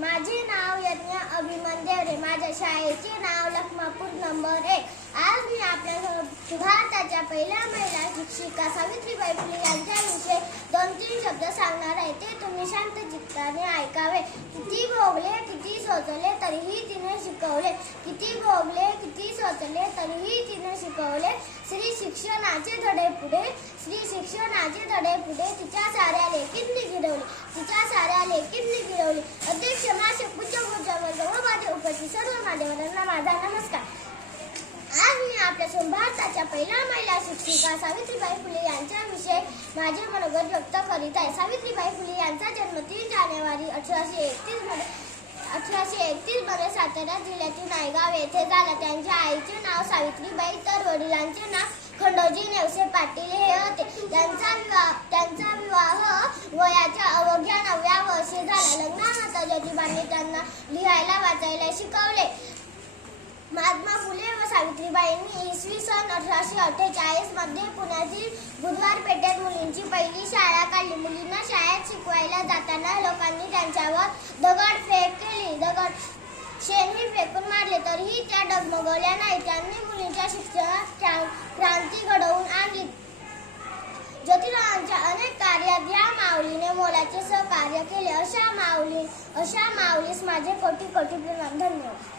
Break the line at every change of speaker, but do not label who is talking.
माझे नाव यज्ञ अभिमन देवरे. माझ्या शाळेचे नाव लखमापूर नंबर एक. आज मी आपल्या भारताच्या पहिल्या महिला शिक्षिका सावित्रीबाई फुले यांच्याविषयी दोन तीन शब्द सांगणार आहे. ते तुम्ही शांत चित्ताने ऐकावे. किती भोगले किती सोचले तरीही तिने शिकवले. किती भोगले किती सोचले तरीही तिने शिकवले. श्री शिक्षणाचे धडे पुढे श्री शिक्षणाचे धडे पुढे. तिच्या साऱ्या लेखींनी गिरवले तिच्या साऱ्या लेखींनी गिरवले अध्यक्ष मासे पूज्य पूज्य वर्ग व माझे उपस्थित सर्व मान्यवरांना माझा नमस्कार आज मी आपल्यासमोर भारताच्या पहिल्या महिला शिक्षिका सावित्रीबाई फुले यांच्याविषयी माझे मनोगत व्यक्त करीत आहे सावित्रीबाई फुले यांचा जन्म तीन जानेवारी अठराशे एकतीसमध्ये अठराशे एकतीसमध्ये सातारा जिल्ह्यातील नायगाव येथे झाला त्यांच्या आईचे नाव सावित्रीबाई तर वडिलांचे नाव खंडोजी नेवसे पाटील हे होते त्यांचा विवाह त्यांचा विवाह वयाच्या अव वर्षी झाला लग्नानंतर ज्योतिबांनी त्यांना लिहायला वाचायला शिकवले. महात्मा फुले व सावित्रीबाईंनी इसवी सन अठराशे अठ्ठेचाळीसमध्ये पुण्यातील बुधवार पेठेत मुलींची पहिली शाळा काढली. मुलींना शाळेत शिकवायला जाताना लोकांनी त्यांच्यावर दगड फेक केली. दगड शेणी फेकून मारले. तरीही त्या डगमगवल्या नाही. त्यांनी मुलींच्या शिक्षणात क्रांती घडवून आणली. ज्योतिरावांच्या अनेक कार्यात या माऊलीने कार्य केले. अशा माऊली अशा माऊलीस माझे कोटी कोटी प्रणाम. धन्यवाद.